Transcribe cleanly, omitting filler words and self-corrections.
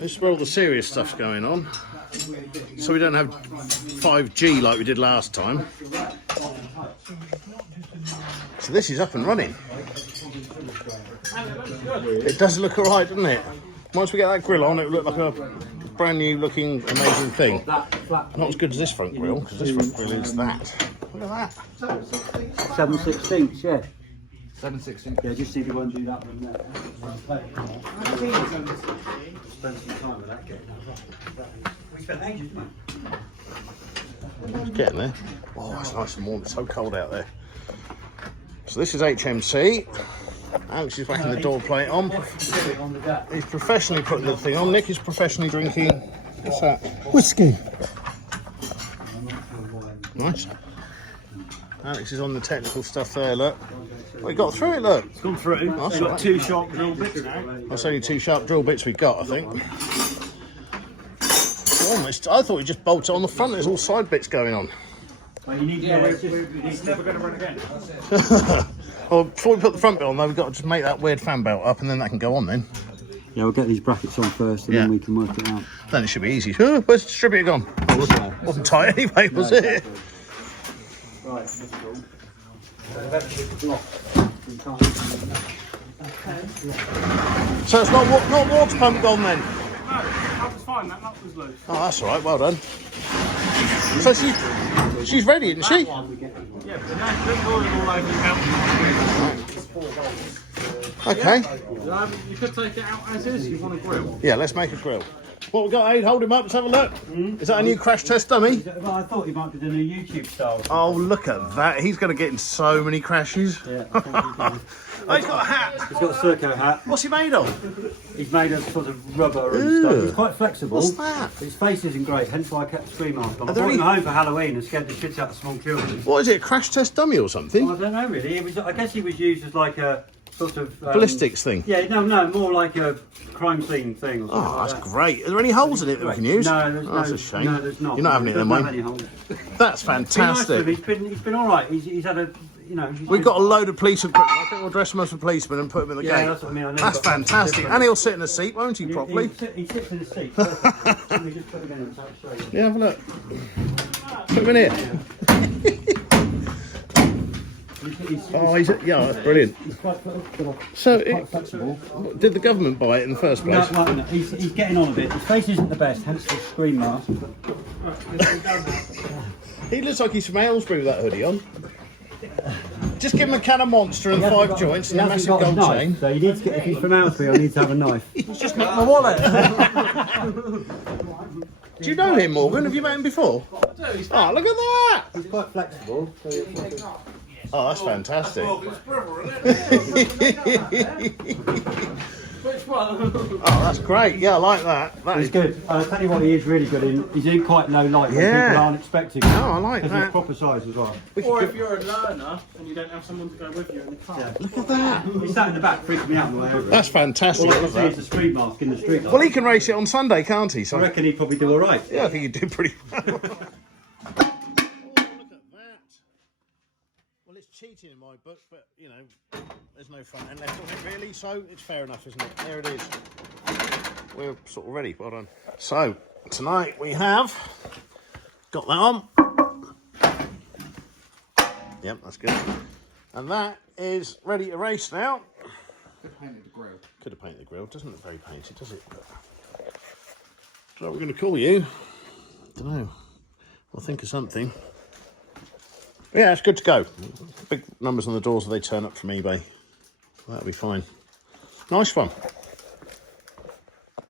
This is where all the serious stuff's going on. So we don't have 5G like we did last time. So this is up and running. It does look alright, doesn't it? Once we get that grill on, it will look like a brand new looking amazing thing. Not as good as this front grill, because this front grill is that. Look at that. 7/16, yeah. 7/16. Yeah, just see if you want to do that one there. Spend some time with that getting. We spent ages, didn't we? It's getting there. Oh, it's nice and warm. It's so cold out there. So this is HMC. Alex is whacking the door plate on. He's professionally putting the thing on. Nick is professionally drinking. What's that? Whiskey. Nice. Alex is on the technical stuff there, look. We got through it, look. It's gone through. That's We've got right. 2 sharp drill bits now. That's only 2 sharp drill bits we got, I think. Almost. I thought we just bolted it on the front. There's all side bits going on. Well, you need it's never going to run again. Well, before we put the front bit on, though, we've got to just make that weird fan belt up, and then that can go on then. Yeah, we'll get these brackets on first, and then we can work it out. Then it should be easy. Oh, where's the distributor gone? Wasn't tight anyway, was it? Right, that's cool. So it's not water pump gone then? No, that was fine, that nut was loose. Oh, that's all right, well done. So she's ready, isn't she? Yeah, but now put oil all over the counter. Okay. You could take it out as is, you want a grill. Yeah, let's make a grill. What we got, Aid? Hold him up, let's have a look. Is that a new crash test dummy? Well, I thought you might be doing a YouTube style. Oh, look at that. He's going to get in so many crashes. Yeah. Oh, he's got a hat. He's got a Serco hat. What's he made of? He's made of sort of rubber and stuff. He's quite flexible. What's that? His face isn't great, hence why I kept the screen mask on. I there brought him any- home for Halloween and scared the shit out of small children. What is it, a crash test dummy or Well, something? I don't know really. It was. I guess he was used as like a sort of Ballistics thing? Yeah, no, more like a crime scene thing. Or something Oh, like that's that. great. Are there any holes in it that we can use? No, there's Oh, no. that's a shame. No, there's not. You're not having it then, Doesn't mate? have any holes. That's Been nice to him. fantastic. He's been all right. He's had a, you know. We've got a load of police equipment. I think we'll dress him as a policeman and put him in the Yeah, gate. that's what I mean. I know That's you've got fantastic. different- And he'll sit in the seat, won't he, properly? He sits in the seat. Let me just put him in and show you. Yeah, have a look. Put him in here. Oh, yeah, that's brilliant. He's quite, So, quite flexible. did the government buy it in the first No, place? no, he's getting on a bit. His face isn't the best, hence the screen mask. He looks like he's from Aylesbury with that hoodie on. Just give him a can of Monster and 5 joints and a massive gold chain. So you need to get, if he's from Aylesbury, I need to have a knife. He's just nicked my wallet. Do you know him, Morgan? Have you met him before? Oh, look at that! He's quite flexible. So Oh, that's fantastic. Which one? Oh, that's great. Yeah, I like that. That he's is good. I'll tell you what he is really good in. He's in quite low light when Yeah. people aren't expecting him. Oh, I like Because he's that. proper size as well. Or if you're a learner and you don't have someone to go with you in the car. Yeah. Look at that. He sat in the back, freaking me out on the way over. That's fantastic. All I I love can see is that. the street mask in the street light. Well, he can race it on Sunday, can't he? I So reckon he'd probably do all right. yeah, I think he did pretty well. Oh, look at that. Well, it's cheating in my book, but you know, there's no front end left on it really, so it's fair enough, isn't it? There it is. We're sort of ready. Well done. So tonight we have got that on. Yep, that's good. And that is ready to race now. Could have painted the grill. Could have painted the grill. Doesn't look very painted, does it? But... do you know what we're going to call you? Don't know. We'll think of something. Yeah, it's good to go. Big numbers on the doors if they turn up from eBay. That'll be fine. Nice one.